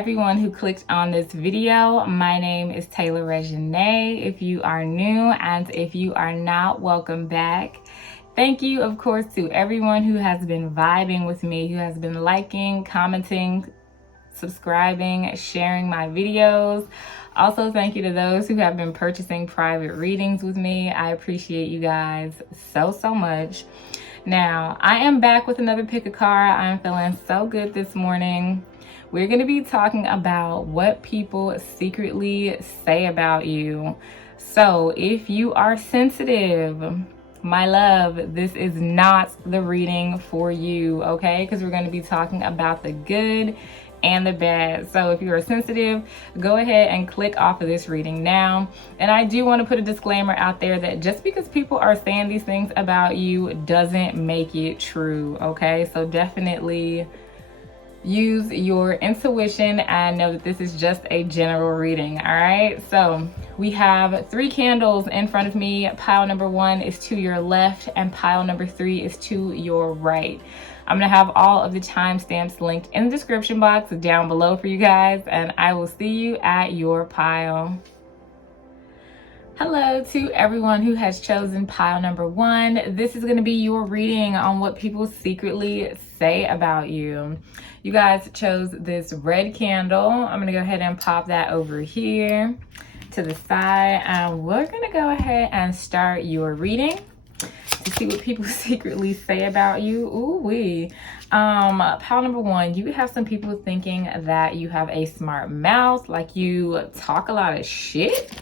everyone who clicked on this video. My name is TayRB. If you are new and if you are not, welcome back. Thank you, of course, to everyone who has been vibing with me, who has been liking, commenting, subscribing, sharing my videos. Also, thank you to those who have been purchasing private readings with me. I appreciate you guys so much. Now, I am back with another pick a card. I'm feeling so good this morning. We're going to be talking about what people secretly say about you. So, if you are sensitive, my love, this is not the reading for you, okay? Because we're going to be talking about the good and the bad. So if you are sensitive, go ahead and click off of this reading now. And I do want to put a disclaimer out there that just because people are saying these things about you doesn't make it true, okay? So definitely use your intuition and know that this is just a general reading. All right, so we have 3 candles in front of me. Pile number 1 is to your left and pile number 3 is to your right. I'm gonna have all of the timestamps linked in the description box down below for you guys, and I will see you at your pile. Hello to everyone who has chosen pile number 1. This is going to be your reading on what people secretly say about you. You guys chose this red candle. I'm going to go ahead and pop that over here to the side, and we're going to go ahead and start your reading to see what people secretly say about you. Ooh-wee. Pile number 1, you have some people thinking that you have a smart mouth, like you talk a lot of shit.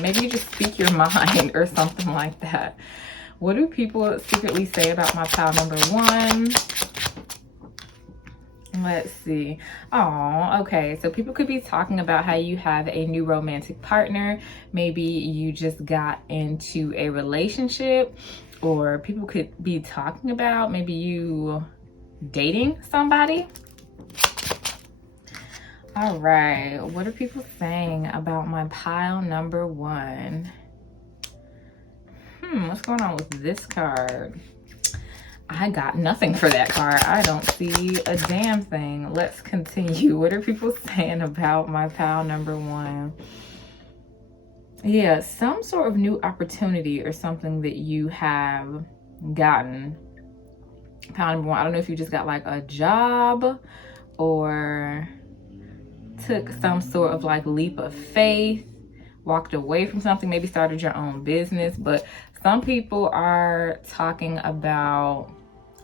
Maybe you just speak your mind or something like that. What do people secretly say about my pile number 1? Let's see. Oh, okay. So people could be talking about how you have a new romantic partner. Maybe you just got into a relationship, or people could be talking about maybe you dating somebody. All right, what are people saying about my pile number 1? What's going on with this card? I got nothing for that card. I don't see a damn thing. Let's continue. What are people saying about my pile number 1? Yeah, some sort of new opportunity or something that you have gotten. Pile number 1, I don't know if you just got like a job or took some sort of like leap of faith, walked away from something, maybe started your own business. But some people are talking about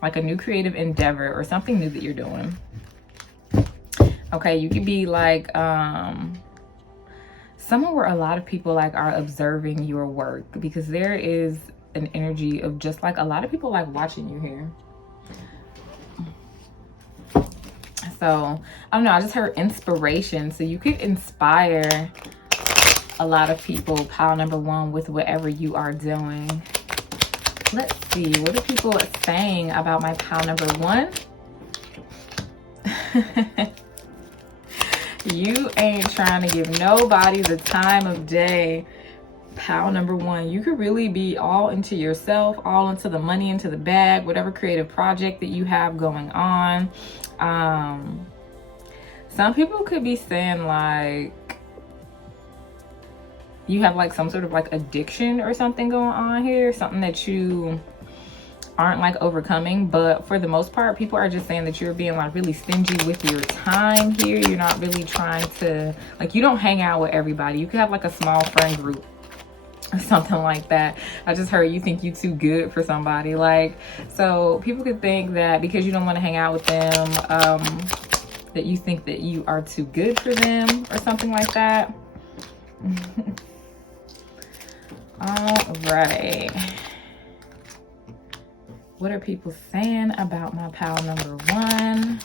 like a new creative endeavor or something new that you're doing. Okay, you could be like somewhere where a lot of people like are observing your work, because there is an energy of just like a lot of people like watching you here. So, I don't know, I just heard inspiration. So you could inspire a lot of people, pile number 1, with whatever you are doing. Let's see, what are people saying about my pile number 1? You ain't trying to give nobody the time of day. Pile number 1, you could really be all into yourself, all into the money, into the bag, whatever creative project that you have going on. Some people could be saying like you have like some sort of like addiction or something going on here, something that you aren't like overcoming. But for the most part, people are just saying that you're being like really stingy with your time here. You're not really trying to, like, you don't hang out with everybody. You could have like a small friend group or something like that. I just heard you think you too good for somebody. Like, so people could think that because you don't want to hang out with them, that you think that you are too good for them or something like that. All right. What are people saying about my pile number 1?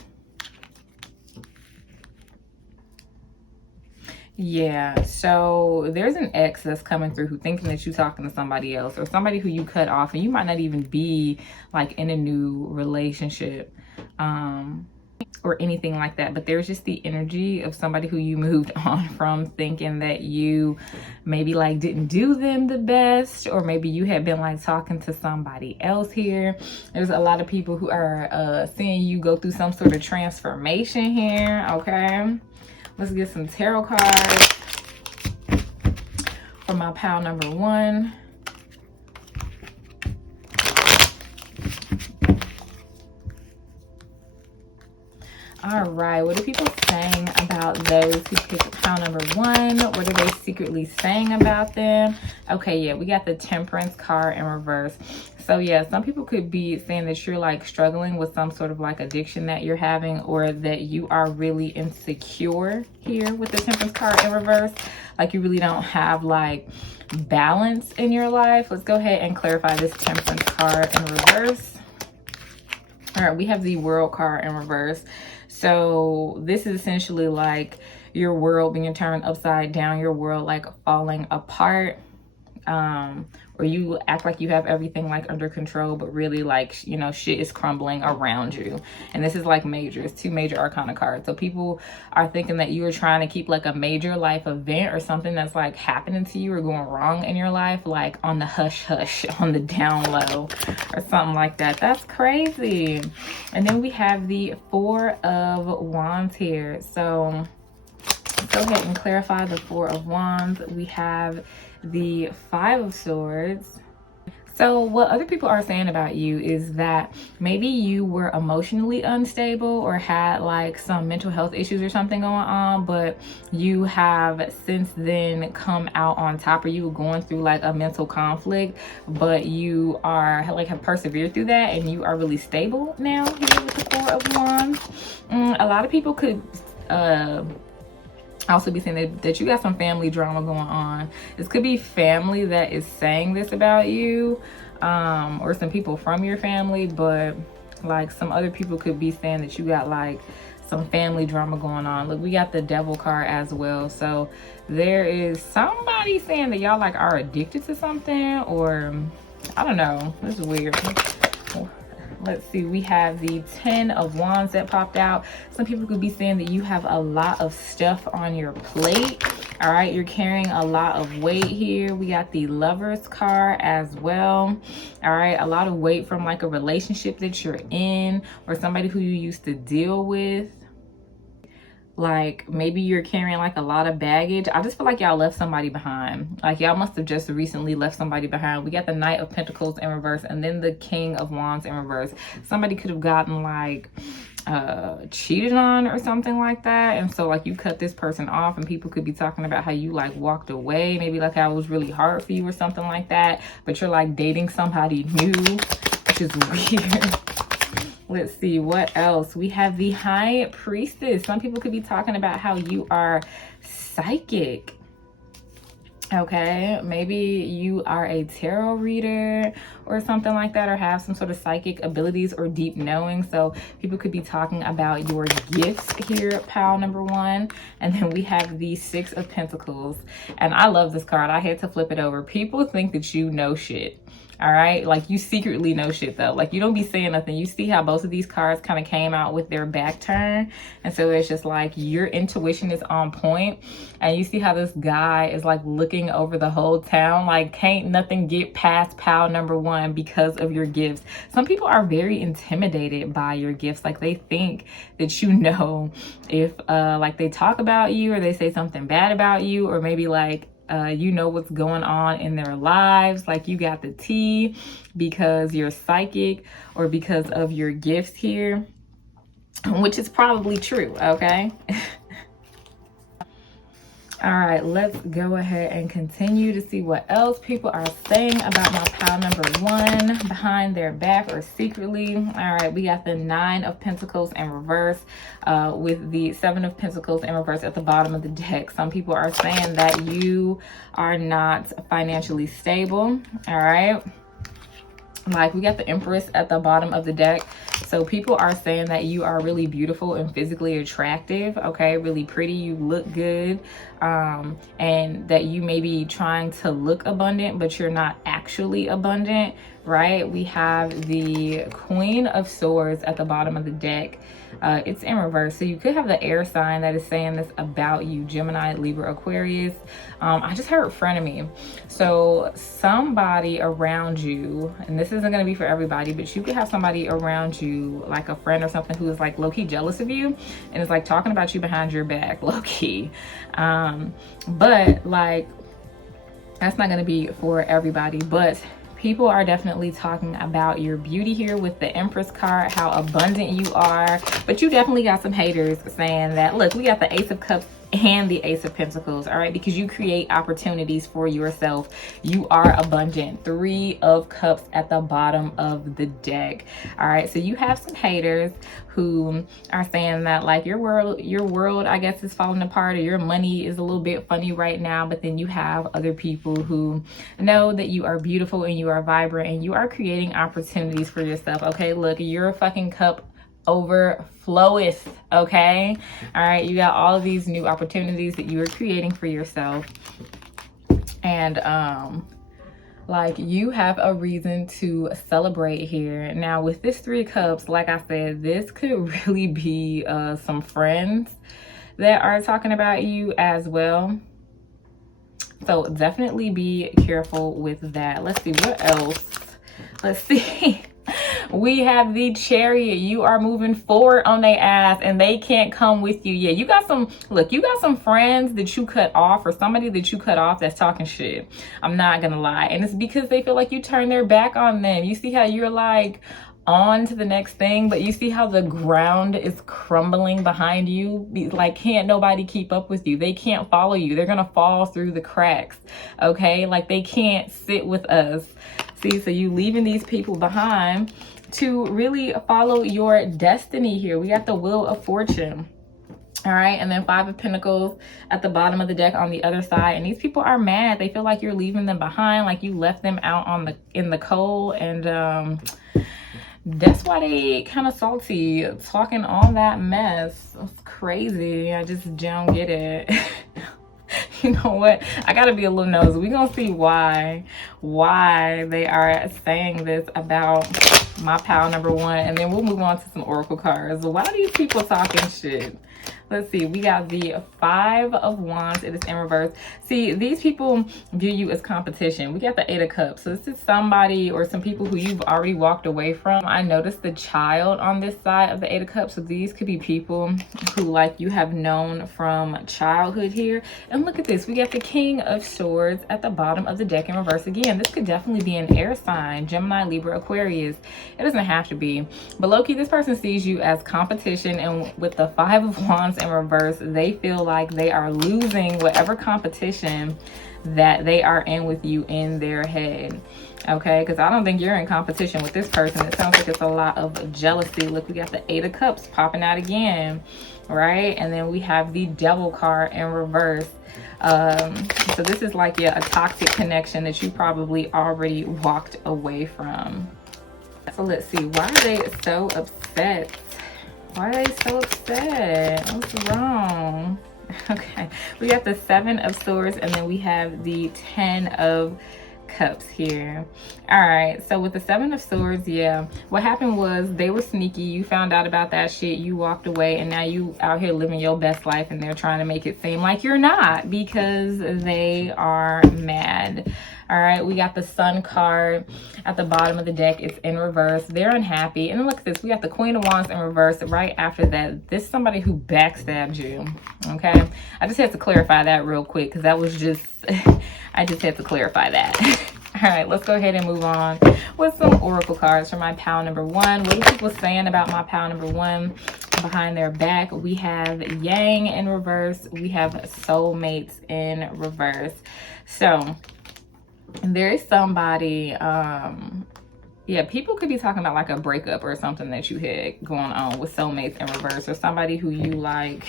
Yeah, so there's an ex that's coming through who thinking that you're talking to somebody else, or somebody who you cut off, and you might not even be like in a new relationship. or anything like that, but there's just the energy of somebody who you moved on from, thinking that you maybe like didn't do them the best, or maybe you had been like talking to somebody else here. There's a lot of people who are seeing you go through some sort of transformation here. Okay, let's get some tarot cards for my pile number one. All right, what are people saying about those who picked pile number one? What are they secretly saying about them? Okay, yeah, we got the Temperance card in reverse. So yeah, some people could be saying that you're like struggling with some sort of like addiction that you're having, or that you are really insecure here with the Temperance card in reverse. Like you really don't have like balance in your life. Let's go ahead and clarify this Temperance card in reverse. All right, we have the World card in reverse. So this is essentially like your world being turned upside down, your world like falling apart, or you act like you have everything like under control, but really like, you know, shit is crumbling around you. And this is like major, it's two major arcana cards. So people are thinking that you are trying to keep like a major life event or something that's like happening to you or going wrong in your life, like on the hush hush, on the down low or something like that. That's crazy. And then we have the Four of Wands here. So let's go ahead and clarify the Four of Wands. We have the Five of Swords. So what other people are saying about you is that maybe you were emotionally unstable or had like some mental health issues or something going on, but you have since then come out on top, or you were going through like a mental conflict, but you are like have persevered through that and you are really stable now here with the Four of Wands. A lot of people could also be saying that you got some family drama going on. This could be family that is saying this about you, or some people from your family, but like some other people could be saying that you got like some family drama going on. Look, we got the Devil card as well. So there is somebody saying that y'all like are addicted to something, or I don't know. This is weird. Let's see, we have the Ten of Wands that popped out. Some people could be saying that you have a lot of stuff on your plate. All right, you're carrying a lot of weight here. We got the Lovers card as well. All right, a lot of weight from like a relationship that you're in, or somebody who you used to deal with. Like maybe you're carrying like a lot of baggage. I just feel like y'all left somebody behind. Like y'all must have just recently left somebody behind. We got the Knight of Pentacles in reverse, and then the King of Wands in reverse. Somebody could have gotten like cheated on or something like that, and so like you cut this person off, and people could be talking about how you like walked away, maybe like how it was really hard for you or something like that, but you're like dating somebody new, which is weird. Let's see what else. We have the High Priestess. Some people could be talking about how you are psychic. Okay, maybe you are a tarot reader or something like that, or have some sort of psychic abilities or deep knowing. So people could be talking about your gifts here, pile number one. And then we have the Six of Pentacles. And I love this card. I had to flip it over. People think that you know shit. All right, like you secretly know shit though. Like you don't be saying nothing. You see how both of these cards kind of came out with their back turn, and so it's just like your intuition is on point. And you see how this guy is like looking over the whole town. Like can't nothing get past pile number one because of your gifts. Some people are very intimidated by your gifts. Like they think that you know if like they talk about you, or they say something bad about you, or maybe like you know what's going on in their lives. Like you got the tea because you're psychic, or because of your gifts here, which is probably true. Okay. All right, let's go ahead and continue to see what else people are saying about my pile number one behind their back or secretly. All right, we got the Nine of Pentacles in reverse with the Seven of Pentacles in reverse at the bottom of the deck. Some people are saying that you are not financially stable. All right. Like we got the Empress at the bottom of the deck. So people are saying that you are really beautiful and physically attractive. Okay, really pretty. You look good. And that you may be trying to look abundant, but you're not acting actually abundant, right? We have the Queen of Swords at the bottom of the deck. It's in reverse, so you could have the air sign that is saying this about you: Gemini, Libra, Aquarius. I just heard frenemy. So somebody around you, and this isn't going to be for everybody, but you could have somebody around you, like a friend or something, who is like low-key jealous of you and is like talking about you behind your back, low-key. But like, that's not going to be for everybody, but people are definitely talking about your beauty here with the Empress card, how abundant you are. But you definitely got some haters saying that, look, we got the Ace of Cups and the Ace of Pentacles, all right? Because you create opportunities for yourself. You are abundant. 3 of Cups at the bottom of the deck, all right? So you have some haters who are saying that like your world, I guess, is falling apart, or your money is a little bit funny right now. But then you have other people who know that you are beautiful and you are vibrant and you are creating opportunities for yourself, okay? Look, your fucking cup overfloweth, okay? All right, you got all of these new opportunities that you are creating for yourself, and like, you have a reason to celebrate here. Now with this 3 of Cups, like I said, this could really be some friends that are talking about you as well, so definitely be careful with that. Let's see what else. Let's see. We have the Chariot. You are moving forward on their ass and they can't come with you. Yeah, you got some, look, you got some friends that you cut off, or somebody that you cut off that's talking shit. I'm not gonna lie. And it's because they feel like you turn their back on them. You see how you're like on to the next thing, but you see how the ground is crumbling behind you? Like, can't nobody keep up with you. They can't follow you. They're gonna fall through the cracks, okay? Like, they can't sit with us. See, so you leaving these people behind to really follow your destiny here. We got the Wheel of Fortune. All right, and then 5 of Pentacles at the bottom of the deck on the other side. And these people are mad. They feel like you're leaving them behind, like you left them out in the cold. And that's why they kind of salty, talking all that mess. It's crazy. I just don't get it. You know what? I gotta be a little nosy. We're gonna see why they are saying this about my pal number 1, and then we'll move on to some oracle cards. Why are these people talking shit? Let's see, we got the 5 of Wands. It is in reverse. See, these people view you as competition. We got the 8 of Cups. So this is somebody or some people who you've already walked away from. I noticed the child on this side of the 8 of Cups. So these could be people who like you have known from childhood here. And look at this. We got the King of Swords at the bottom of the deck in reverse again. This could definitely be an air sign: Gemini, Libra, Aquarius. It doesn't have to be. But low-key, this person sees you as competition. And with the 5 of Wands in reverse, they feel like they are losing whatever competition that they are in with you in their head, okay? Because I don't think you're in competition with this person. It sounds like it's a lot of jealousy. Look, we got the 8 of Cups popping out again, right? And then we have the Devil card in reverse. So this is like, yeah, a toxic connection that you probably already walked away from. So let's see, why are they so upset? Why are they so upset? What's wrong? Okay, we got the 7 of Swords, and then we have the 10 of Cups here. All right, so with the 7 of Swords, yeah, what happened was they were sneaky. You found out about that shit, you walked away, and now you out here living your best life, and they're trying to make it seem like you're not, because they are mad. All right, we got the Sun card at the bottom of the deck. It's in reverse. They're unhappy. And look at this. We got the Queen of Wands in reverse right after that. This is somebody who backstabbed you, okay? I just had to clarify that real quick because that was just, I just had to clarify that. All right, let's go ahead and move on with some oracle cards for my pal number 1. What are people saying about my pal number 1 behind their back? We have Yang in reverse. We have soulmates in reverse. So there is somebody, yeah, people could be talking about like a breakup or something that you had going on with soulmates in reverse, or somebody who you like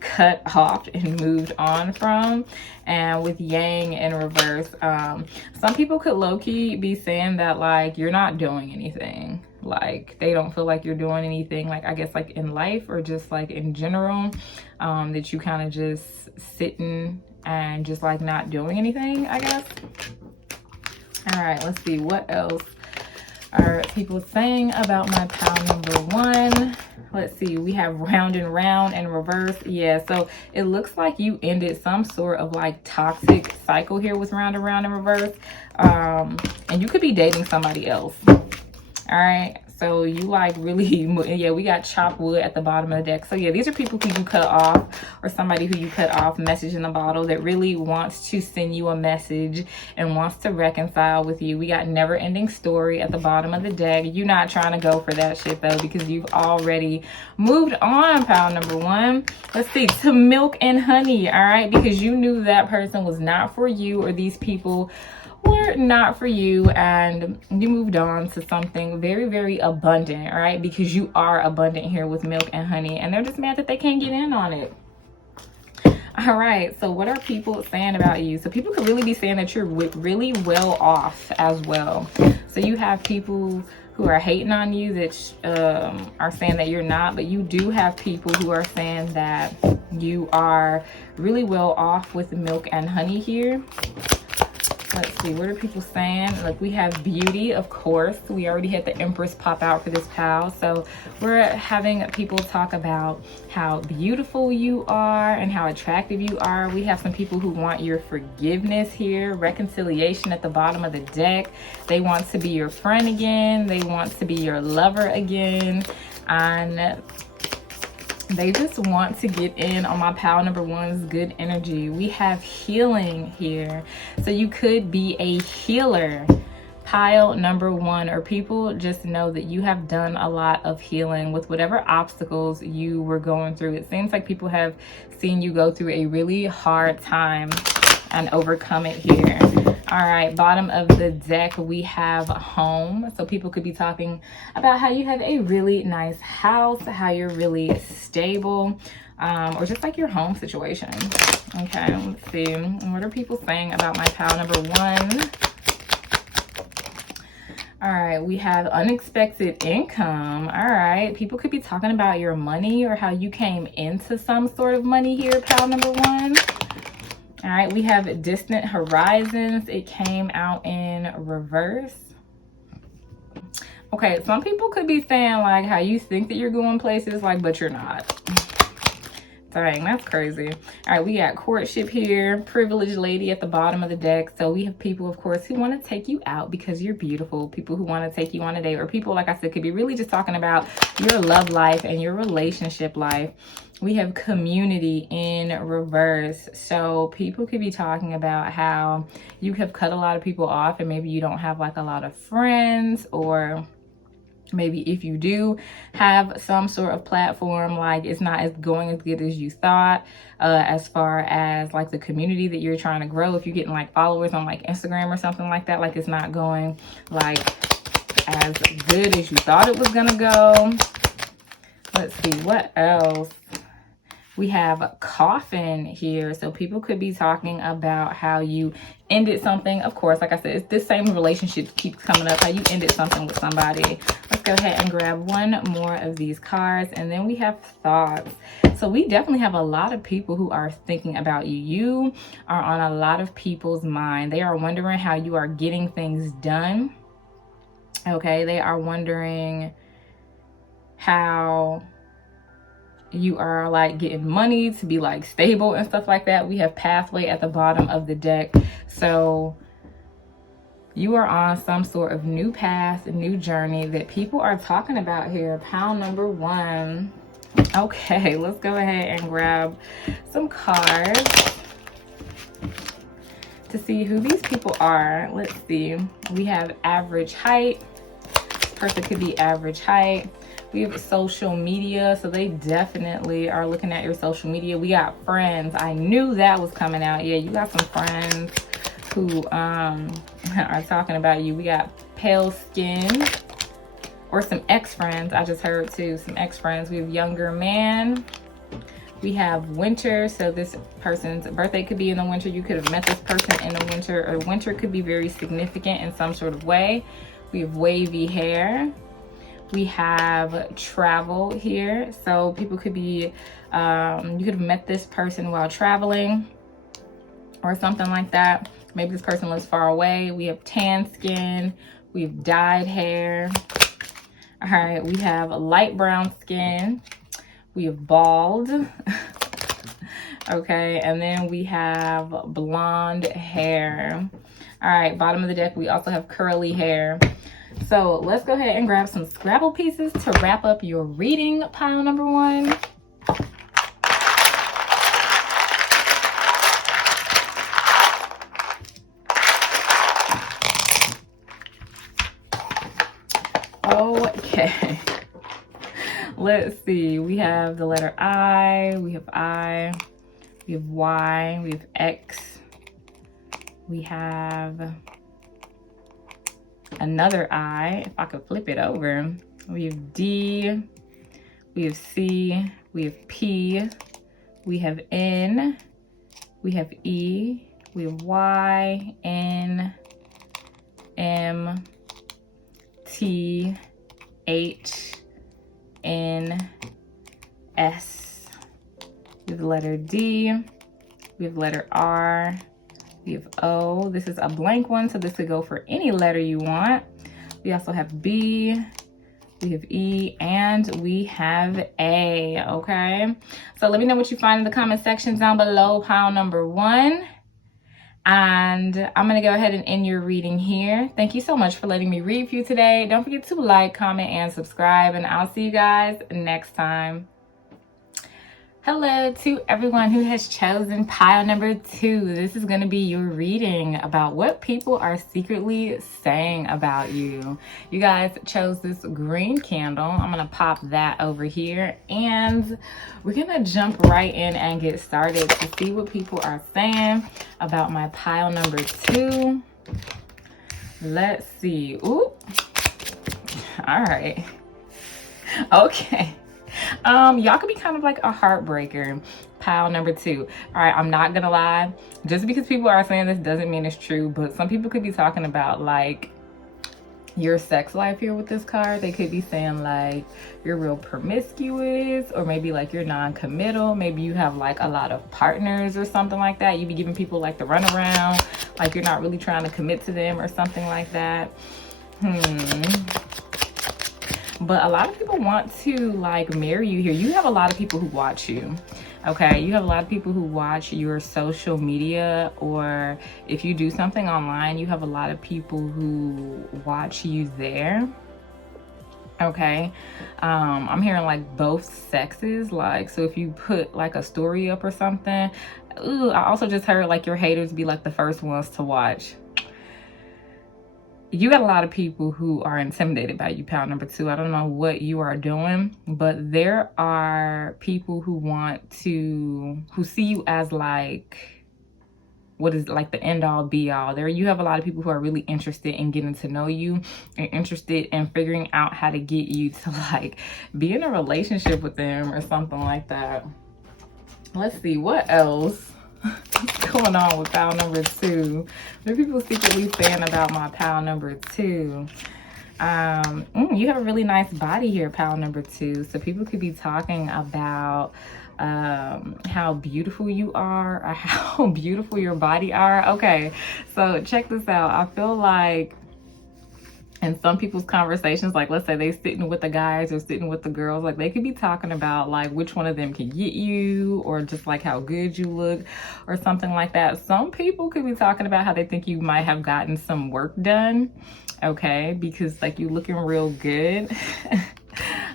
cut off and moved on from. And with Yang in reverse, some people could low-key be saying that like you're not doing anything. Like they don't feel like you're doing anything, like I guess like in life or just like in general, that you kind of just sitting and just like not doing anything, I guess. All right, let's see what else are people saying about my pile number one. Let's see, we have round and round and reverse. Yeah, so it looks like you ended some sort of like toxic cycle here with round and round and reverse. And you could be dating somebody else. All right, so you like really, yeah, we got chopped wood at the bottom of the deck. So yeah, these are people who you cut off, or somebody who you cut off, message in the bottle, that really wants to send you a message and wants to reconcile with you. We got never ending story at the bottom of the deck. You're not trying to go for that shit though, because you've already moved on, pile number one. Let's see, to milk and honey. All right, because you knew that person was not for you, or these people were not for you, and you moved on to something very, very abundant. All right, because you are abundant here with milk and honey, and they're just mad that they can't get in on it. All right, so what are people saying about you? So people could really be saying that you're really well off as well. So you have people who are hating on you that are saying that you're not, but you do have people who are saying that you are really well off with milk and honey here. Let's see, what are people saying? Like, we have beauty, of course. We already had the Empress pop out for this pile. So we're having people talk about how beautiful you are and how attractive you are. We have some people who want your forgiveness here, reconciliation at the bottom of the deck. They want to be your friend again. They want to be your lover again. And they just want to get in on my pile number one's good energy. We have healing here. So you could be a healer, pile number one, or people just know that you have done a lot of healing with whatever obstacles you were going through. It seems like people have seen you go through a really hard time and overcome it here. All right, bottom of the deck, we have home. So people could be talking about how you have a really nice house, how you're really stable, or just like your home situation. Okay, let's see. What are people saying about my pile number one? All right, we have unexpected income. All right, people could be talking about your money or how you came into some sort of money here, pile number one. All right, we have distant horizons. It came out in reverse. Okay, some people could be saying like how you think that you're going places, like, but you're not. Dang, that's crazy. All right, we got courtship here, privileged lady at the bottom of the deck. So we have people, of course, who want to take you out because you're beautiful, people who want to take you on a date, or people, like I said, could be really just talking about your love life and your relationship life. We have community in reverse. So people could be talking about how you have cut a lot of people off, and maybe you don't have like a lot of friends, or maybe if you do have some sort of platform, like it's not as going as good as you thought, as far as like the community that you're trying to grow. If you're getting like followers on like Instagram or something like that, like it's not going like as good as you thought it was gonna go. Let's see, what else? We have coffin here. So people could be talking about how you ended something. Of course, like I said, it's this same relationship keeps coming up, how you ended something with somebody. Let's go ahead and grab one more of these cards. And then we have thoughts. So we definitely have a lot of people who are thinking about you. You are on a lot of people's mind. They are wondering how you are getting things done. Okay, they are wondering how you are like getting money to be like stable and stuff like that. We have pathway at the bottom of the deck. So you are on some sort of new path, a new journey that people are talking about here. Pile number one. Okay, let's go ahead and grab some cards to see who these people are. Let's see. We have average height. This person could be average height. We have social media, so they definitely are looking at your social media. We got friends. I knew that was coming out. Yeah, you got some friends who are talking about you. We got pale skin, or some ex-friends. I just heard too, some ex-friends. We have younger man. We have winter, so this person's birthday could be in the winter. You could have met this person in the winter, or winter could be very significant in some sort of way. We have wavy hair. We have travel here. So people could be, you could have met this person while traveling. or something like that. Maybe this person lives far away. We have tan skin. We have dyed hair. All right, we have light brown skin. We have bald. Okay, and then we have blonde hair. All right, bottom of the deck, we also have curly hair. So let's go ahead and grab some Scrabble pieces to wrap up your reading, pile number 1. Okay. Let's see. We have the letter I. We have I. We have Y. We have X. We have another I. If I could flip it over. We have D. We have C. We have P. We have N. We have E. We have Y. N. M. T. H. N. S. We have the letter D. We have letter R. We have O. This is a blank one, so this could go for any letter you want. We also have B. We have E, and we have A, okay? So let me know what you find in the comment section down below, pile number 1. And I'm gonna go ahead and end your reading here. Thank you so much for letting me read for you today. Don't forget to like, comment, and subscribe, and I'll see you guys next time. Hello to everyone who has chosen pile number 2. This is going to be your reading about what people are secretly saying about you. You guys chose this green candle. I'm going to pop that over here, and we're going to jump right in and get started to see what people are saying about my pile number 2. Let's see. Ooh. All right. Okay. Y'all could be kind of like a heartbreaker, pile number 2. All right, I'm not gonna lie, just because people are saying this doesn't mean it's true, but some people could be talking about like your sex life here with this card. They could be saying like you're real promiscuous, or maybe like you're non-committal. Maybe you have like a lot of partners or something like that. You be giving people like the runaround, like you're not really trying to commit to them or something like that. But a lot of people want to like marry you here. You have a lot of people who watch you, okay? You have a lot of people who watch your social media, or if you do something online, you have a lot of people who watch you there, okay? I'm hearing like both sexes, like, so if you put like a story up or something, ooh, I also just heard like your haters be like the first ones to watch. You got a lot of people who are intimidated by you, pile number 2. I don't know what you are doing, but there are people who who see you as like, what is like the end all be all. There, you have a lot of people who are really interested in getting to know you and interested in figuring out how to get you to like be in a relationship with them or something like that. Let's see, what else? What's going on with pile number 2? What are people secretly saying about my pile number 2? You have a really nice body here, pile number 2. So people could be talking about how beautiful you are, or how beautiful your body are. Okay, so check this out. I feel like in some people's conversations, like let's say they sitting with the guys or sitting with the girls, like they could be talking about like which one of them can get you, or just like how good you look or something like that. Some people could be talking about how they think you might have gotten some work done, okay, because like you looking real good.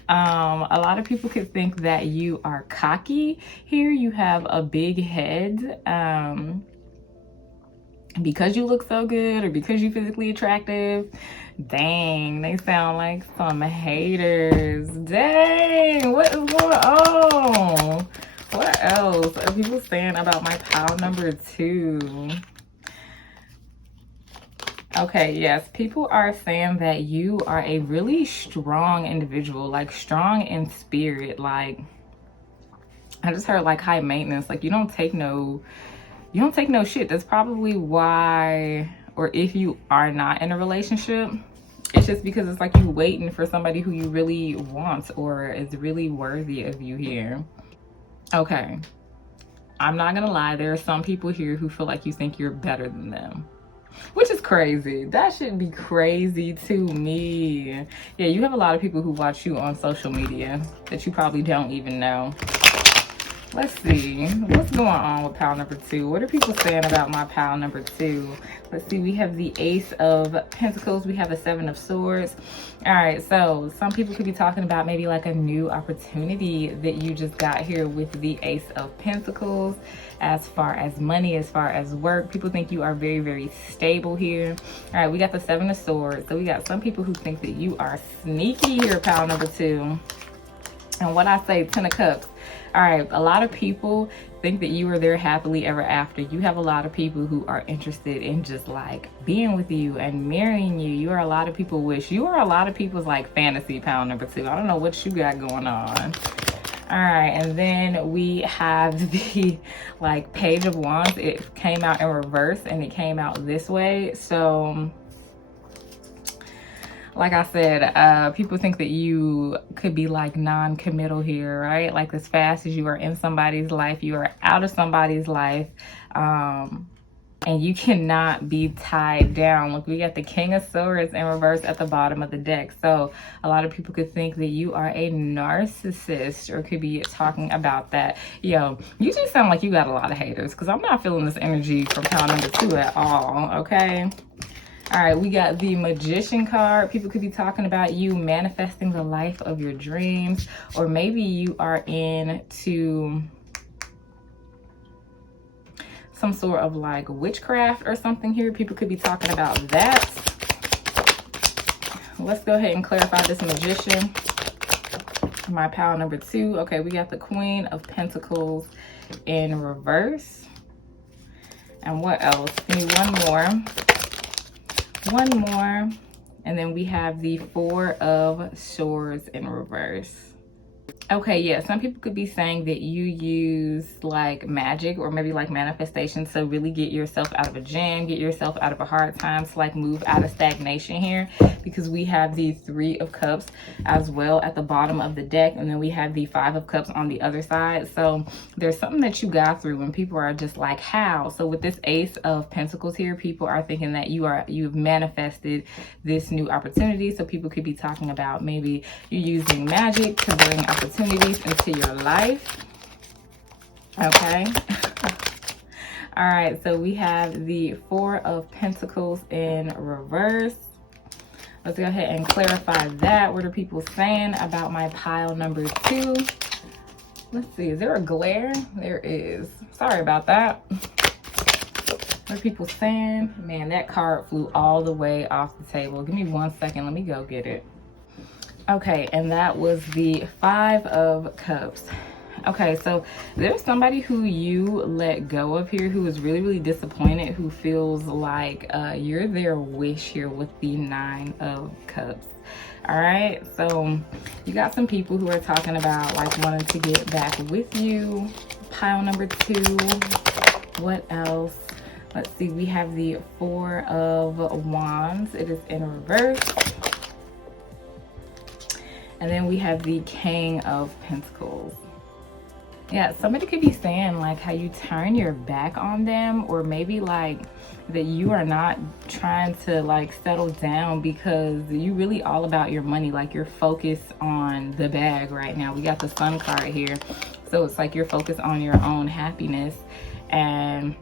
A lot of people could think that you are cocky here. You have a big head, because you look so good, or because you're physically attractive. Dang, they sound like some haters. Dang, what is going on? What else are people saying about my pile number 2? Okay, yes, people are saying that you are a really strong individual, like strong in spirit. Like, I just heard like high maintenance, like you don't take no shit. That's probably why, or if you are not in a relationship, it's just because it's like you waiting for somebody who you really want or is really worthy of you here. Okay, I'm not gonna lie, there are some people here who feel like you think you're better than them, which is crazy. That should be crazy to me. Yeah, you have a lot of people who watch you on social media that you probably don't even know. Let's see, what's going on with pile number 2? What are people saying about my pile number 2? Let's see, we have the Ace of Pentacles. We have a Seven of Swords. All right, so some people could be talking about maybe like a new opportunity that you just got here with the Ace of Pentacles. As far as money, as far as work, people think you are very, very stable here. All right, we got the Seven of Swords. So we got some people who think that you are sneaky here, pile number 2. And what I say, 10 of Cups. All right, a lot of people think that you are there happily ever after. You have a lot of people who are interested in just like being with you and marrying you. You are a lot of people wish. You are a lot of people's like fantasy, pile number 2. I don't know what you got going on. All right, and then we have the like Page of Wands. It came out in reverse and it came out this way. So like I said, people think that you could be like non-committal here, right? Like as fast as you are in somebody's life, you are out of somebody's life, and you cannot be tied down. Look, we got the King of Swords in reverse at the bottom of the deck. So a lot of people could think that you are a narcissist or could be talking about that. Yo, you just sound like you got a lot of haters because I'm not feeling this energy from pile number 2 at all, okay? All right, we got the Magician card. People could be talking about you manifesting the life of your dreams, or maybe you are into some sort of like witchcraft or something here. People could be talking about that. Let's go ahead and clarify this Magician. My pile number 2. Okay, we got the Queen of Pentacles in reverse. And what else? Give me one more, and then we have the Four of Swords in reverse. Okay, yeah, some people could be saying that you use like magic or maybe like manifestation to really get yourself out of a jam, get yourself out of a hard time, to like move out of stagnation here, because we have the Three of Cups as well at the bottom of the deck, and then we have the Five of Cups on the other side. So there's something that you got through when people are just like, how? So with this Ace of Pentacles here, people are thinking that you've manifested this new opportunity. So people could be talking about maybe you're using magic to bring opportunities into your life. Okay. All right, so we have the Four of Pentacles in reverse. Let's go ahead and clarify that. What are people saying about my pile number 2? Let's see, is there a glare? There is. Sorry about that. What are people saying? Man, that card flew all the way off the table. Give me 1 second, let me go get it. Okay, and that was the Five of Cups. Okay, so there's somebody who you let go of here who is really, really disappointed, who feels like you're their wish here with the Nine of Cups. All right, so you got some people who are talking about like wanting to get back with you. Pile number 2. What else? Let's see, we have the Four of Wands. It is in reverse. And then we have the King of Pentacles. Yeah, somebody could be saying like how you turn your back on them, or maybe like that you are not trying to like settle down because you really all about your money. Like you're focused on the bag right now. We got the Sun card here. So it's like you're focused on your own happiness, and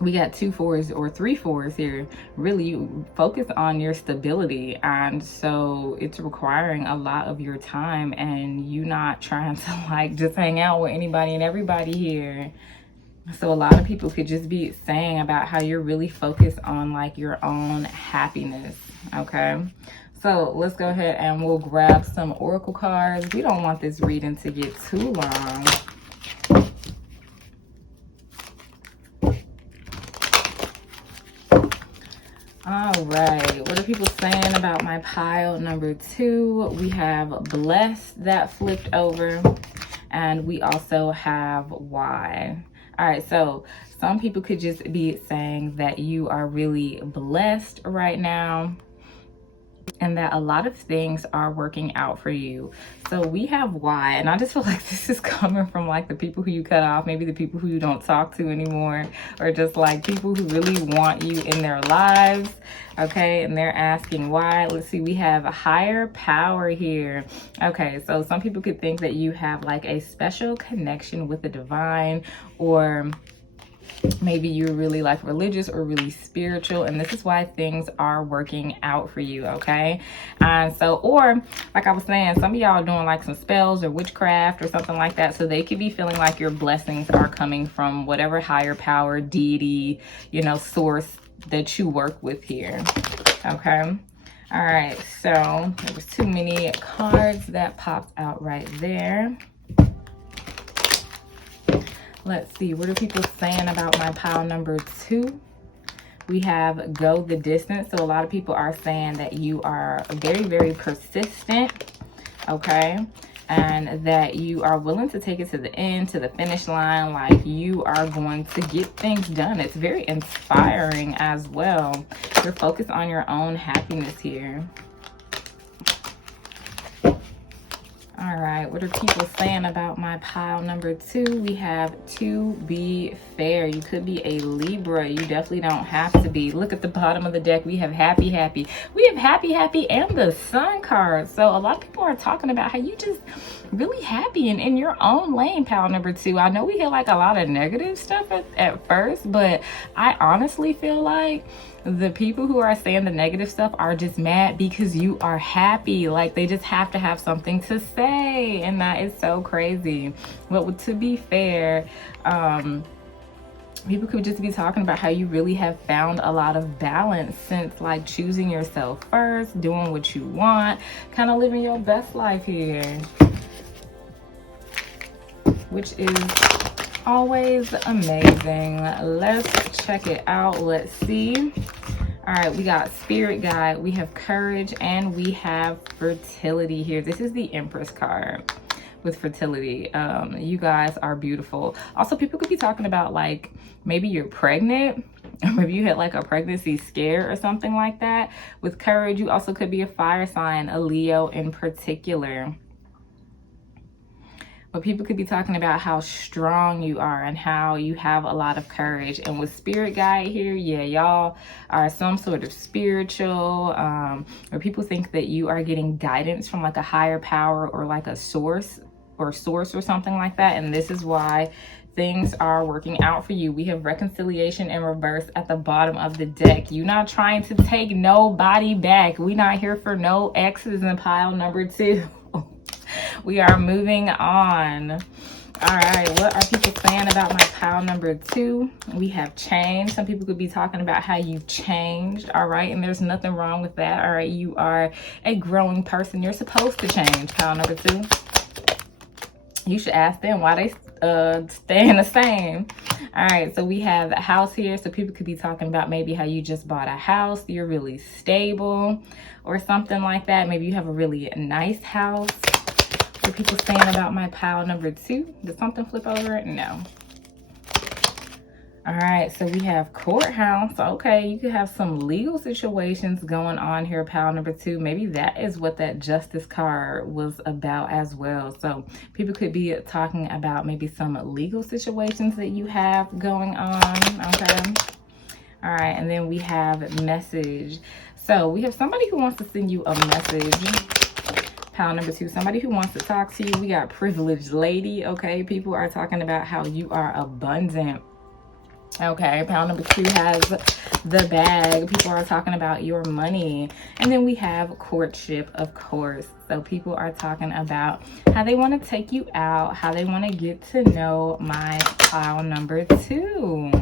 we got 2 4s or 3 4s here. Really, you focus on your stability, and so it's requiring a lot of your time, and you not trying to like just hang out with anybody and everybody here. So a lot of people could just be saying about how you're really focused on like your own happiness. Okay, so let's go ahead and we'll grab some oracle cards. We don't want this reading to get too long. All right, what are people saying about my pile number 2? We have Blessed that flipped over, and we also have Why. All right, so some people could just be saying that you are really blessed right now. and that a lot of things are working out for you. So we have why, and I just feel like this is coming from like the people who you cut off, maybe the people who you don't talk to anymore, or just like people who really want you in their lives. Okay, and they're asking why. Let's see, we have a higher power here. Okay, so some people could think that you have like a special connection with the divine, or maybe you're really like religious or really spiritual, and this is why things are working out for you. Okay, and so, or like I was saying, some of y'all are doing like some spells or witchcraft or something like that, so they could be feeling like your blessings are coming from whatever higher power, deity, you know, source that you work with here. Okay, all right, so there was too many cards that popped out right there. Let's see, what are people saying about my pile number 2? We have go the distance. So a lot of people are saying that you are very, very persistent, okay? And that you are willing to take it to the end, to the finish line. Like you are going to get things done. It's very inspiring as well. You're focused on your own happiness here. All right, what are people saying about my pile number 2? We have to be fair. You could be a Libra. You definitely don't have to be. Look at the bottom of the deck. We have happy, happy. We have happy, happy, and the Sun card. So a lot of people are talking about how you just really happy and in your own lane, pile number 2. I know we hear like a lot of negative stuff at first, but I honestly feel like the people who are saying the negative stuff are just mad because you are happy. Like they just have to have something to say, and that is so crazy. But to be fair, people could just be talking about how you really have found a lot of balance since like choosing yourself first, doing what you want, kind of living your best life here, which is always amazing. Let's check it out. Let's see. All right, we got spirit guide, we have courage, and we have fertility here. This is the Empress card with fertility. You guys are beautiful. Also, people could be talking about like maybe you're pregnant, or maybe you had like a pregnancy scare or something like that. With courage, you also could be a fire sign, a Leo in particular. But people could be talking about how strong you are and how you have a lot of courage. And with spirit guide here, yeah, y'all are some sort of spiritual, or people think that you are getting guidance from like a higher power or like a source or something like that. And this is why things are working out for you. We have reconciliation in reverse at the bottom of the deck. You're not trying to take nobody back. We're not here for no exes in pile number 2. We are moving on. All right, what are people saying about my pile number 2? We have changed. Some people could be talking about how you've changed. All right, and there's nothing wrong with that. All right, you are a growing person. You're supposed to change, pile number 2. You should ask them why they staying the same. All right, so we have a house here. So people could be talking about maybe how you just bought a house. You're really stable or something like that. Maybe you have a really nice house. What are people saying about my pile number 2? Did something flip over? No. All right, so we have courthouse. Okay, you could have some legal situations going on here, pile number 2. Maybe that is what that justice card was about as well. So people could be talking about maybe some legal situations that you have going on. Okay. All right, and then we have message. So we have somebody who wants to send you a message. Pile number 2, somebody who wants to talk to you. We got privileged lady. Okay, people are talking about how you are abundant. Okay, pile number 2 has the bag. People are talking about your money. And then we have courtship, of course. So people are talking about how they want to take you out, how they want to get to know my pile number 2.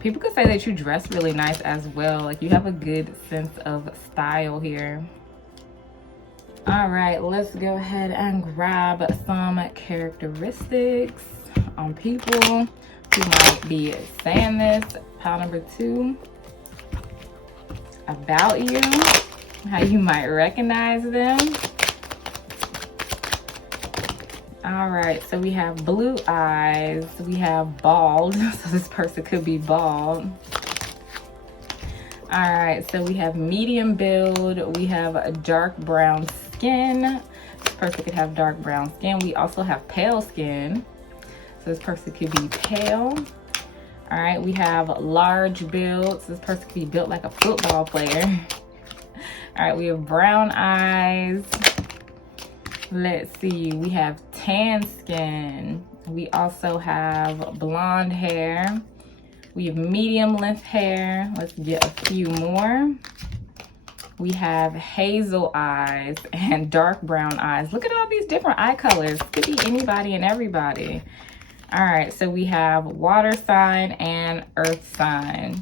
People could say that you dress really nice as well. Like you have a good sense of style here. All right, let's go ahead and grab some characteristics on people who might be saying this. Pile number 2, about you, how you might recognize them. All right, so we have blue eyes, we have bald, so this person could be bald. All right, so we have medium build. We have a dark brown skin. This person could have dark brown skin. We also have pale skin. So this person could be pale. All right, we have large build. So this person could be built like a football player. All right, we have brown eyes. Let's see, we have tan skin. We also have blonde hair. We have medium length hair. Let's get a few more. We have hazel eyes and dark brown eyes. Look at all these different eye colors. Could be anybody and everybody. All right, so we have water sign and earth sign.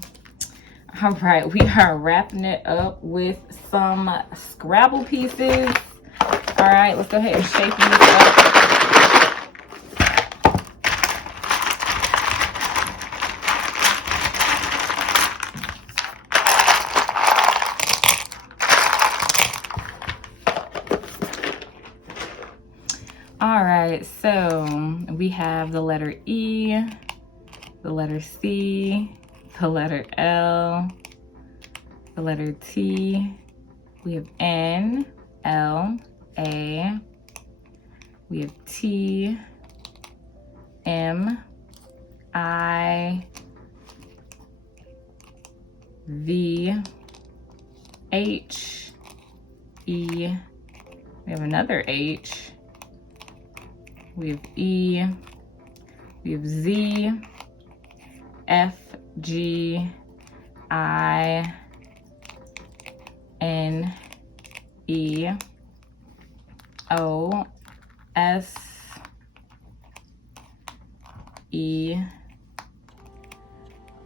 All right, we are wrapping it up with some Scrabble pieces. All right, let's go ahead and shake these up. All right, so we have the letter E, the letter C, the letter L, the letter T, we have N, L, A, we have T, M, I, V, H, E, we have another H, we have E, we have Z, F, G, I, N, E, O, S, E,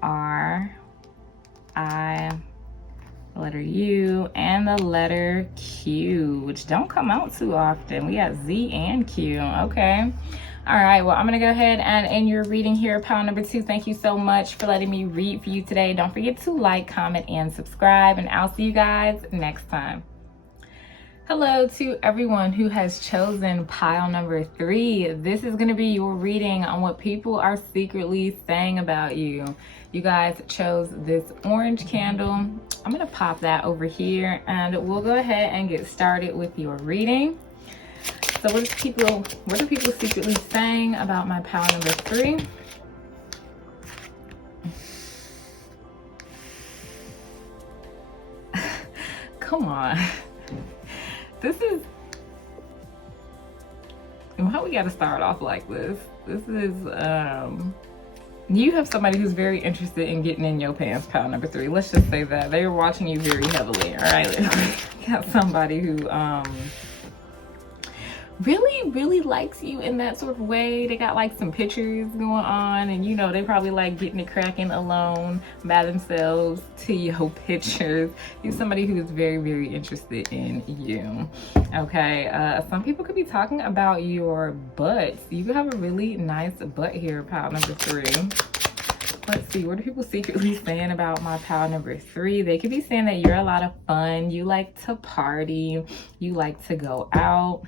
R, I, the letter U, and the letter Q, which don't come out too often. We got Z and Q. Okay. All right, well, I'm gonna go ahead and end your reading here, pile number 2. Thank you so much for letting me read for you today. Don't forget to like, comment, and subscribe, and I'll see you guys next time. Hello to everyone who has chosen pile number 3. This is gonna be your reading on what people are secretly saying about you. You guys chose this orange candle. I'm gonna pop that over here and we'll go ahead and get started with your reading. So what are people secretly saying about my pile number 3? Come on. This is, why we gotta start off like this? This is, you have somebody who's very interested in getting in your pants, pile number 3. Let's just say that. They are watching you very heavily, all right? Got somebody who, really likes you in that sort of way. They got like some pictures going on and you know they probably like getting it cracking alone by themselves to your pictures. You're somebody who is very interested in you. Okay, some people could be talking about your butts. You have a really nice butt here, pile number 3. Let's see, what are people secretly saying about my pile number 3? They could be saying that you're a lot of fun, you like to party, you like to go out,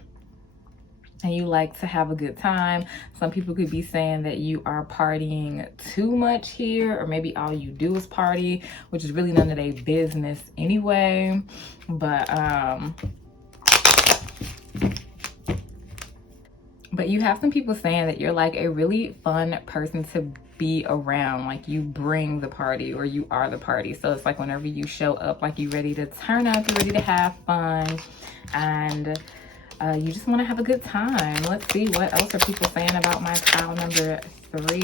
and you like to have a good time. Some people could be saying that you are partying too much here, or maybe all you do is party, which is really none of their business anyway. But you have some people saying that you're like a really fun person to be around, like you bring the party or you are the party. So it's like whenever you show up, like you're ready to turn up, you're ready to have fun, and you just want to have a good time. Let's see, what else are people saying about my pile number 3?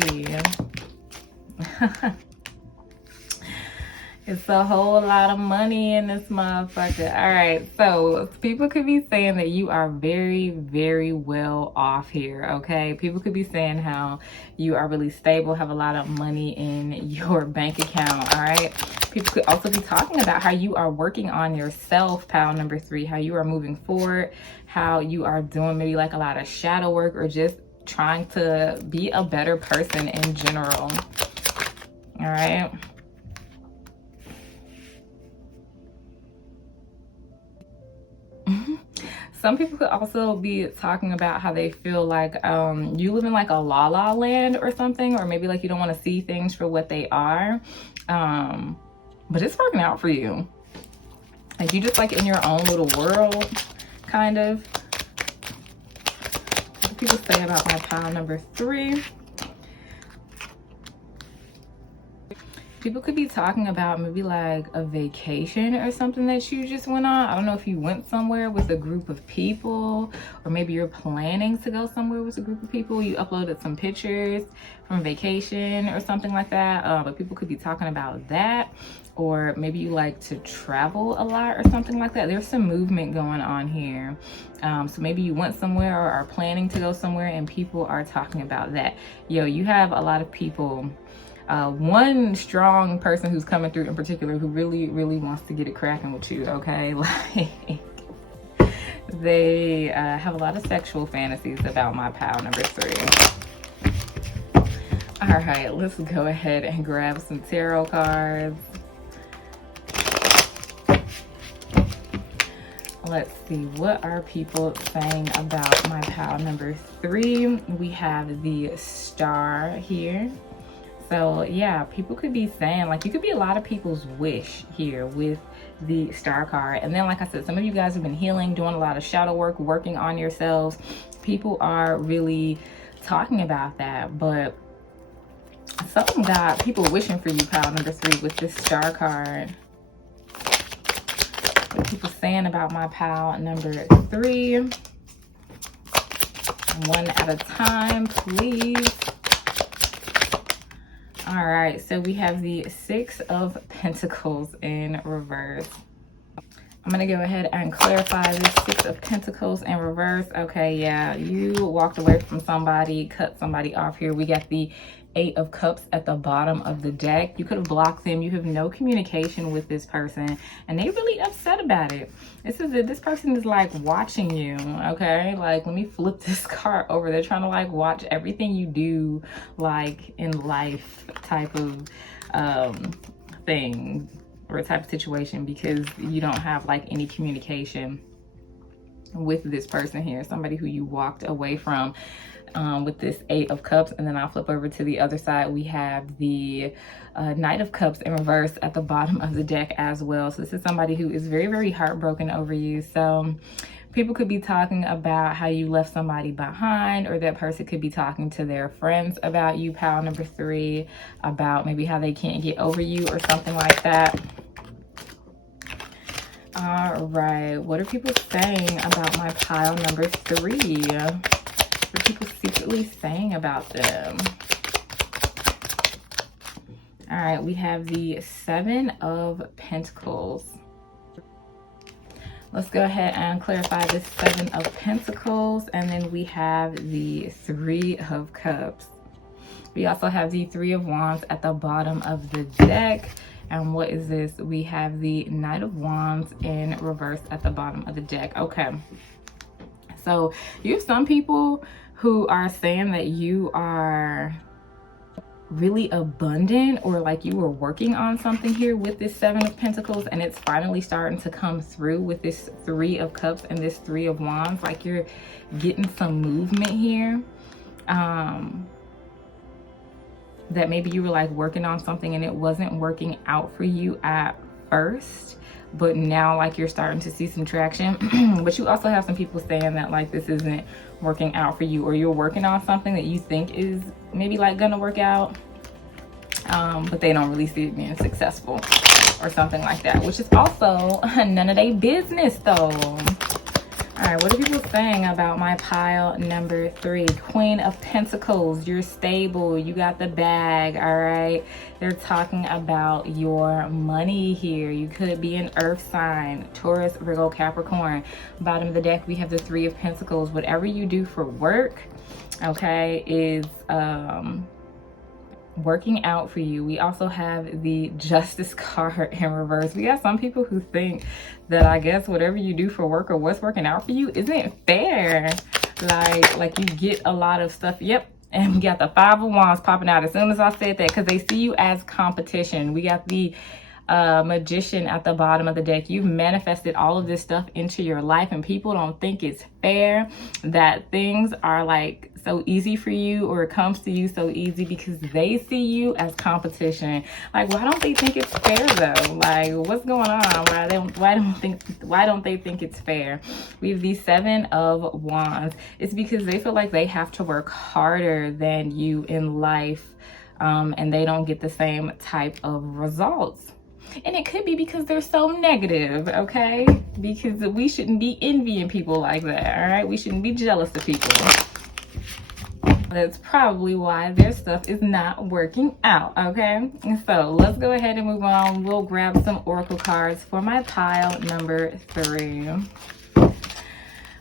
It's a whole lot of money in this motherfucker. All right, so people could be saying that you are very well off here, okay? People could be saying how you are really stable, have a lot of money in your bank account, all right? People could also be talking about how you are working on yourself, pile number 3, how you are moving forward, how you are doing maybe like a lot of shadow work or just trying to be a better person in general, all right? Some people could also be talking about how they feel like you live in like a la land or something, or maybe like you don't want to see things for what they are. but it's working out for you. Like, you just like in your own little world, kind of. What do people say about my pile number 3? People could be talking about maybe like a vacation or something that you just went on. I don't know if you went somewhere with a group of people, or maybe you're planning to go somewhere with a group of people. You uploaded some pictures from vacation or something like that. But people could be talking about that, or maybe you like to travel a lot or something like that. There's some movement going on here. So maybe you went somewhere or are planning to go somewhere, and people are talking about that. Yo, you have a lot of people. One strong person who's coming through in particular who really wants to get it cracking with you, okay? Like, they have a lot of sexual fantasies about my pile number 3. All right, let's go ahead and grab some tarot cards. Let's see, what are people saying about my pile number 3? We have the Star here. So yeah, people could be saying, like, you could be a lot of people's wish here with the Star card. And then, like I said, some of you guys have been healing, doing a lot of shadow work, working on yourselves. People are really talking about that, but something got people wishing for you, pile number 3, with this Star card. What are people saying about my pile number 3? One at a time, please. All right, so we have the 6 of Pentacles in reverse. I'm gonna go ahead and clarify this 6 of Pentacles in reverse. Okay, yeah, you walked away from somebody, cut somebody off here. We got the 8 of Cups at the bottom of the deck. You could have blocked them. You have no communication with this person, and they really upset about it. This person is like watching you, okay? Like, let me flip this card over. They're trying to like watch everything you do, like in life type of thing, or a type of situation, because you don't have like any communication with this person here, somebody who you walked away from. With this 8 of Cups, and then I'll flip over to the other side. We have the Knight of Cups in reverse at the bottom of the deck as well. So this is somebody who is very heartbroken over you. So people could be talking about how you left somebody behind, or that person could be talking to their friends about you, pile number 3, about maybe how they can't get over you or something like that. All right, what are people saying about my pile number 3? What are people secretly saying about them? All right, we have the 7 of Pentacles. Let's go ahead and clarify this 7 of Pentacles. And then we have the 3 of Cups. We also have the 3 of Wands at the bottom of the deck. And what is this? We have the Knight of Wands in reverse at the bottom of the deck. Okay. So you have some people who are saying that you are really abundant, or like you were working on something here with this 7 of Pentacles, and it's finally starting to come through with this 3 of Cups and this 3 of Wands. Like, you're getting some movement here. That maybe you were like working on something and it wasn't working out for you at first, but now like you're starting to see some traction. But you also have some people saying that like this isn't working out for you, or you're working on something that you think is maybe like gonna work out, but they don't really see it being successful or something like that, which is also none of their business though. All right, what are people saying about my pile number 3? Queen of Pentacles, you're stable, you got the bag, all right? They're talking about your money here. You could be an earth sign, Taurus, Virgo, Capricorn. Bottom of the deck, we have the 3 of Pentacles. Whatever you do for work, okay, is working out for you. We also have the Justice card in reverse. We got some people who think that I guess whatever you do for work or what's working out for you isn't fair. Like you get a lot of stuff. Yep. And we got the 5 of Wands popping out as soon as I said that, because they see you as competition. We got the Magician at the bottom of the deck. You've manifested all of this stuff into your life, and people don't think it's fair that things are like so easy for you, or it comes to you so easy, because they see you as competition. Like, why don't they think it's fair though? Like, what's going on? Why don't they think it's fair? We have the 7 of Wands. It's because they feel like they have to work harder than you in life, and they don't get the same type of results. And it could be because they're so negative, okay? Because we shouldn't be envying people like that, all right? We shouldn't be jealous of people. That's probably why their stuff is not working out, okay? So let's go ahead and move on. We'll grab some oracle cards for my pile number 3.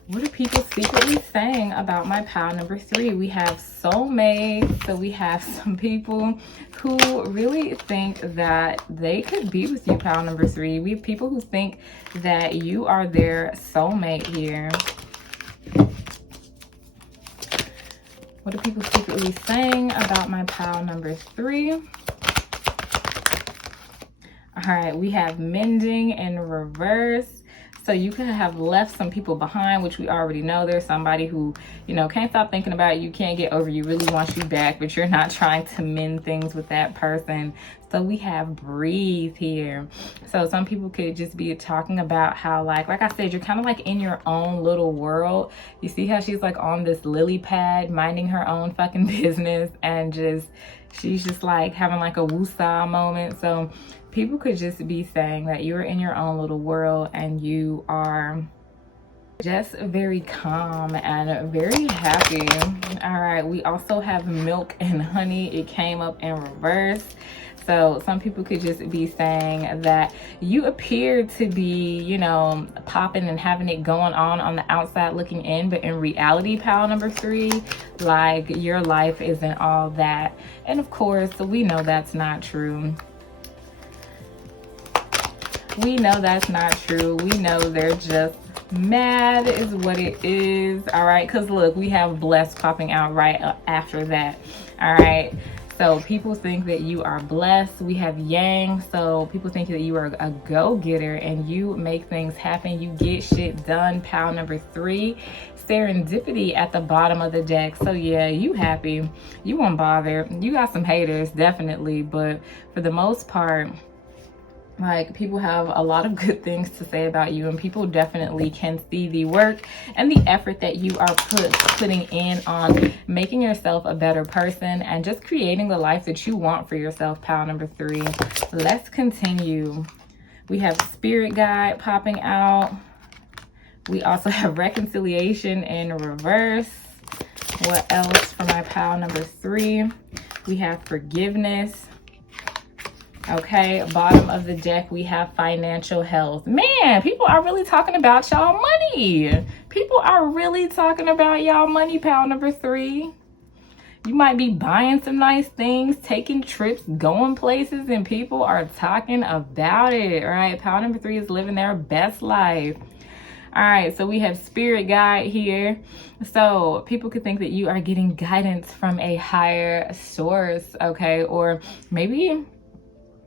What are people secretly saying about my pile number 3? We have soulmates. So we have some people who really think that they could be with you, pile number 3. We have people who think that you are their soulmate here. What are people secretly saying about my pile number 3? All right, we have mending in reverse. So you could have left some people behind, which we already know. There's somebody who, you know, can't stop thinking about you, can't get over you, really wants you back, but you're not trying to mend things with that person. So we have breathe here. So some people could just be talking about how, like I said, you're kind of like in your own little world. You see how she's like on this lily pad, minding her own fucking business, and she's just like having like a woosah moment. So people could just be saying that you're in your own little world and you are just very calm and very happy. All right, we also have milk and honey. It came up in reverse. So some people could just be saying that you appear to be, you know, popping and having it going on the outside looking in, but in reality, pile number 3, like your life isn't all that. And of course, we know that's not true. We know that's not true. We know they're just mad is what it is. All right, because look, we have blessed popping out right after that. All right, so people think that you are blessed. We have yang, so people think that you are a go-getter and you make things happen. You get shit done, pile number 3. Serendipity at the bottom of the deck. So yeah, you happy, you won't bother. You got some haters, definitely, but for the most part, like, people have a lot of good things to say about you, and people definitely can see the work and the effort that you are putting in on making yourself a better person and just creating the life that you want for yourself, pile number 3. Let's continue. We have spirit guide popping out. We also have reconciliation in reverse. What else for my pile number 3? We have forgiveness. Okay, bottom of the deck, we have financial health. Man, people are really talking about y'all money. People are really talking about y'all money, pile number 3. You might be buying some nice things, taking trips, going places, and people are talking about it. All right, pile number 3 is living their best life. All right, so we have spirit guide here. So people could think that you are getting guidance from a higher source, okay? Or maybe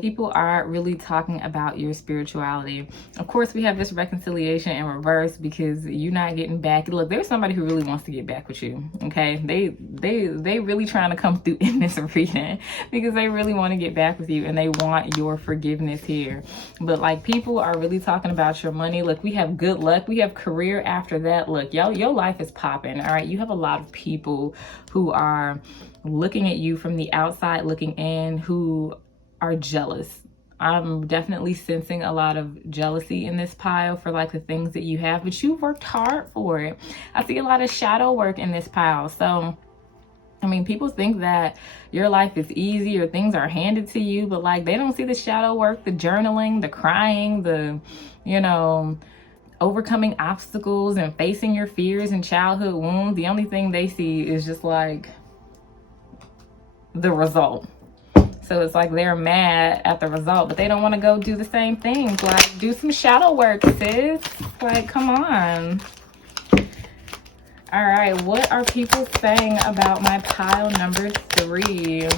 people are really talking about your spirituality. Of course, we have this reconciliation in reverse because you're not getting back. Look, there's somebody who really wants to get back with you, okay? They really trying to come through in this reading because they really want to get back with you and they want your forgiveness here. But like, people are really talking about your money. Look, we have good luck. We have career after that. Look, your life is popping, all right? You have a lot of people who are looking at you from the outside looking in, who are jealous. I'm definitely sensing a lot of jealousy in this pile for like the things that you have, but you've worked hard for it. I see a lot of shadow work in this pile. So I mean, people think that your life is easy or things are handed to you, but like, they don't see the shadow work, the journaling, the crying, the, you know, overcoming obstacles and facing your fears and childhood wounds. The only thing they see is just like the result. So it's like they're mad at the result, but they don't want to go do the same things. Like, do some shadow work, sis. Like, come on. All right, what are people saying about my pile number 3?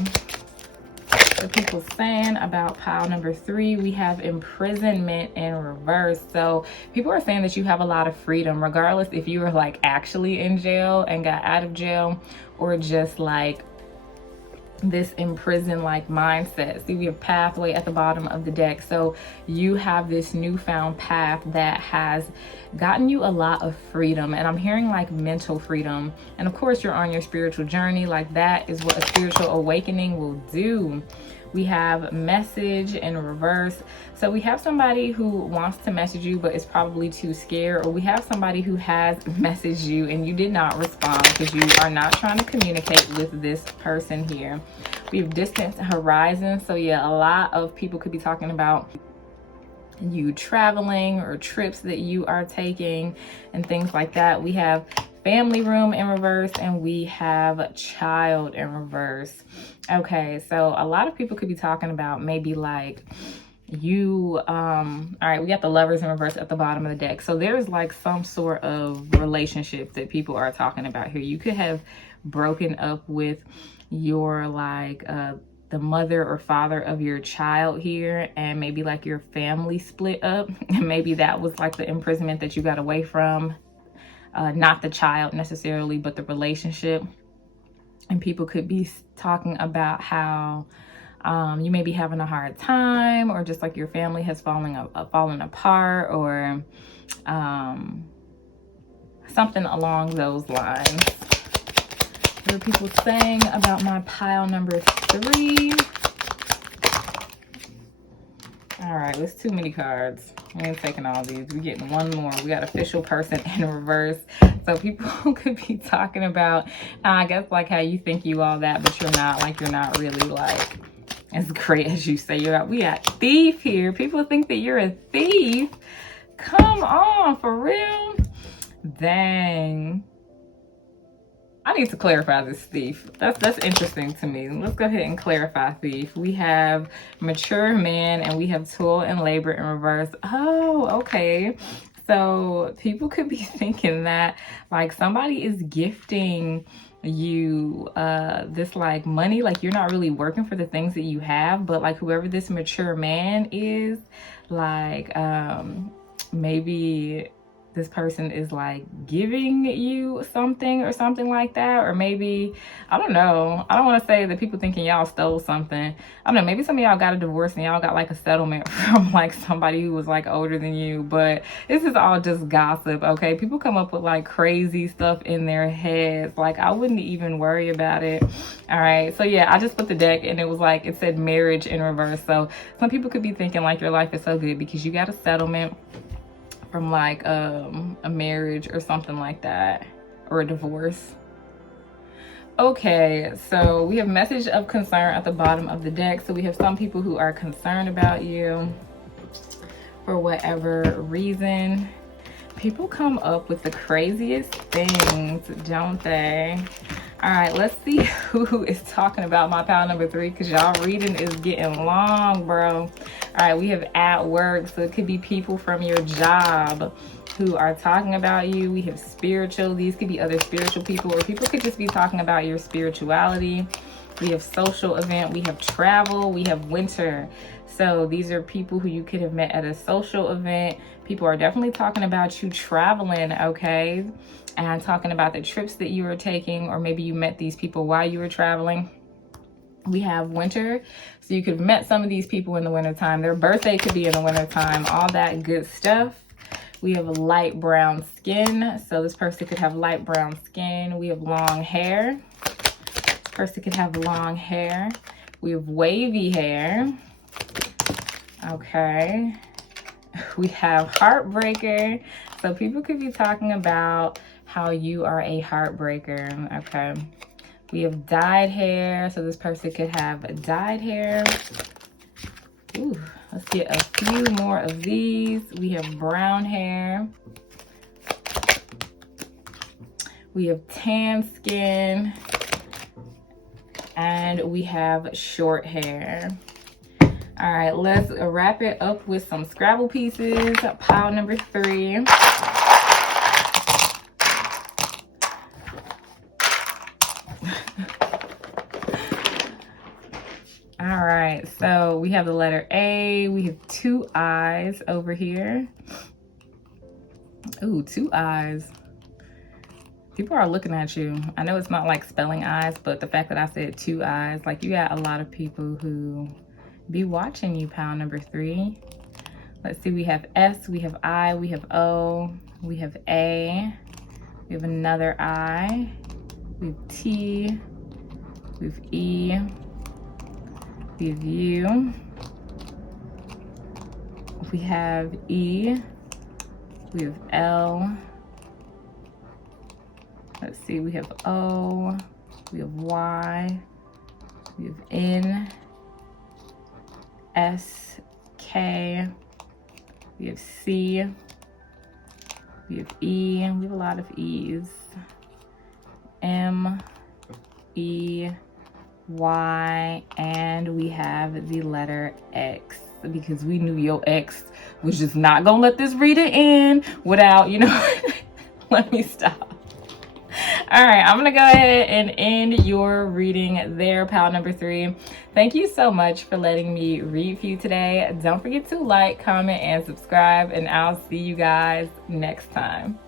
what people saying about pile number 3. We have imprisonment in reverse. So people are saying that you have a lot of freedom, regardless if you were like actually in jail and got out of jail, or just like this imprisoned like mindset. See, we have pathway at the bottom of the deck. So you have this newfound path that has gotten you a lot of freedom, and I'm hearing like mental freedom. And of course you're on your spiritual journey. Like that is what a spiritual awakening will do. We have message in reverse. So we have somebody who wants to message you but is probably too scared, or we have somebody who has messaged you and you did not respond because you are not trying to communicate with this person here. We have distant horizon. So yeah, a lot of people could be talking about you traveling or trips that you are taking and things like that. We have family room in reverse, and we have child in reverse. Okay, so a lot of people could be talking about maybe like you all right, we got the lovers in reverse at the bottom of the deck. So there's like some sort of relationship that people are talking about here. You could have broken up with your like the mother or father of your child here, and maybe like your family split up, and maybe that was like the imprisonment that you got away from. Not the child necessarily, but the relationship. And people could be talking about how you may be having a hard time, or just like your family has fallen apart, or something along those lines. What are people saying about my pile number 3? All right, it's too many cards. We ain't taking all these. We're getting one more. We got official person in reverse. So people could be talking about, I guess, like how you think you all that, but you're not. Like, you're not really like as great as you say you are. We got thief here. People think that you're a thief. Come on, for real? Dang. I need to clarify this thief. That's interesting to me. Let's go ahead and clarify thief. We have mature man, and we have toil and labor in reverse. Oh, okay. So people could be thinking that like somebody is gifting you this like money, like you're not really working for the things that you have, but like whoever this mature man is, like maybe this person is like giving you something or something like that. Or maybe, I don't know, I don't want to say that people thinking y'all stole something. I don't know, maybe some of y'all got a divorce and y'all got like a settlement from like somebody who was like older than you. But this is all just gossip, okay? People come up with like crazy stuff in their heads. Like I wouldn't even worry about it. All right, so yeah, I just put the deck and it was like, it said marriage in reverse. So some people could be thinking like your life is so good because you got a settlement from like a marriage or something like that, or a divorce. Okay, so we have message of concern at the bottom of the deck. So we have some people who are concerned about you for whatever reason. People come up with the craziest things, don't they? All right, let's see who is talking about my pile number 3, because y'all reading is getting long, bro. All right, we have at work. So it could be people from your job who are talking about you. We have spiritual. These could be other spiritual people, or people could just be talking about your spirituality. We have social event. We have travel. We have winter. So these are people who you could have met at a social event. People are definitely talking about you traveling, okay? And talking about the trips that you were taking, or maybe you met these people while you were traveling. We have winter. So you could have met some of these people in the wintertime. Their birthday could be in the wintertime, all that good stuff. We have a light brown skin. So this person could have light brown skin. We have long hair. This person could have long hair. We have wavy hair. Okay. We have heartbreaker. So people could be talking about how you are a heartbreaker. Okay. We have dyed hair. So this person could have dyed hair. Ooh, let's get a few more of these. We have brown hair. We have tan skin. And we have short hair. All right, let's wrap it up with some Scrabble pieces. Pile number 3. All right, So we have the letter A. We have 2 I's over here. Ooh, 2 I's. People are looking at you. I know it's not like spelling eyes, but the fact that I said 2 I's, like you got a lot of people who be watching you, pile number 3. Let's see, we have S, we have I, we have O, we have A, we have another I, we have T, we have E, we have U, we have E, we have L, let's see, we have O, we have Y, we have N, S, K, we have C, we have E, we have a lot of E's, M, E, Y, and we have the letter X, because we knew your ex was just not gonna let this reader in without, you know, let me stop. All right, I'm gonna go ahead and end your reading there, pile number 3. Thank you so much for letting me read for you today. Don't forget to like, comment, and subscribe, and I'll see you guys next time.